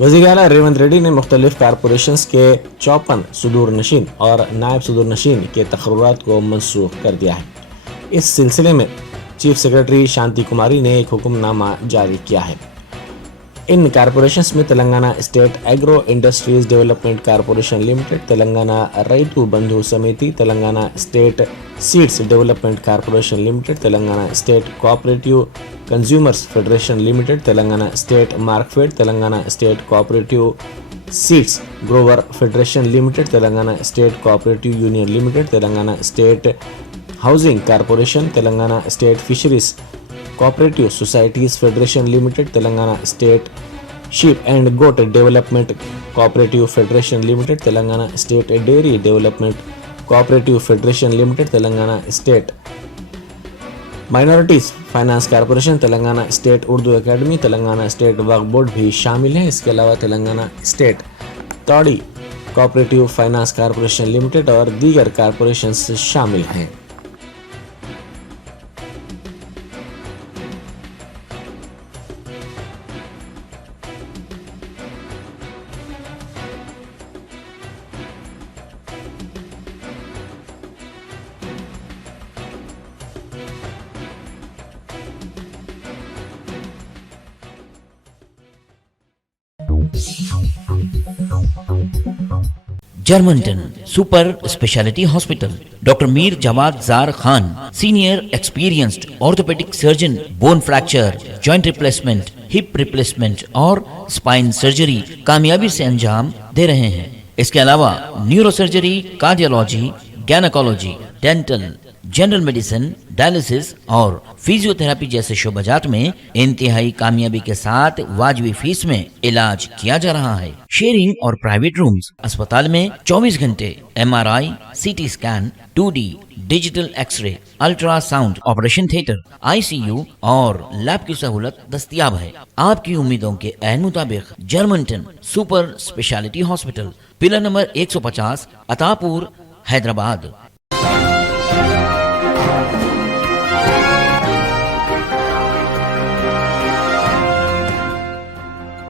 वज़ीर आला रेवंत रेड्डी ने मुख्तलिफ कारपोरेशंस के 54 सदूर नशीन और नायब सदूर नशीन के तकर्रुरात को मनसूख कर दिया है। इस सिलसिले में चीफ सेक्रेटरी शांति कुमारी ने एक हुक्मनामा जारी किया है। इन कारपोरेशंस में Telangana state agro industries development corporation limited, Telangana Rythu Bandhu Samiti, Telangana state seeds development corporation limited, Telangana state cooperative consumers federation limited, Telangana state Markfed, Telangana state cooperative seeds grower federation limited, Telangana state cooperative union limited, Telangana state housing corporation, Telangana state fisheries cooperative societies federation limited, Telangana state sheep and goat development cooperative federation limited, Telangana state dairy development cooperative federation limited, Telangana state minorities finance corporation, Telangana state Urdu academy, Telangana state Waqf board भी शामिल है। इसके अलावा Telangana state toddy cooperative finance corporation limited और दीगर corporation शामिल हैं। Germanten super speciality hospital, doctor Mir Jawad Jar Khan, senior experienced orthopaedic surgeon, bone fracture, joint replacement, hip replacement और स्पाइन सर्जरी कामयाबी से अंजाम दे रहे हैं। इसके अलावा neurosurgery, cardiology, gynaecology, dental, general medicine, dialysis और फिजियोथेरेपी जैसे शोबाजात में इंतहाई कामयाबी के साथ वाजबी फीस में इलाज किया जा रहा है। शेयरिंग और प्राइवेट रूम्स, अस्पताल में 24 घंटे MRI, CT scan, 2D digital X-ray, ultrasound, operation theatre, ICU और लैब की सहूलत दस्तयाब है। आपकी उम्मीदों के ऐन मुताबिक Germanten super speciality hospital, pillar number 150, Attapur, Hyderabad.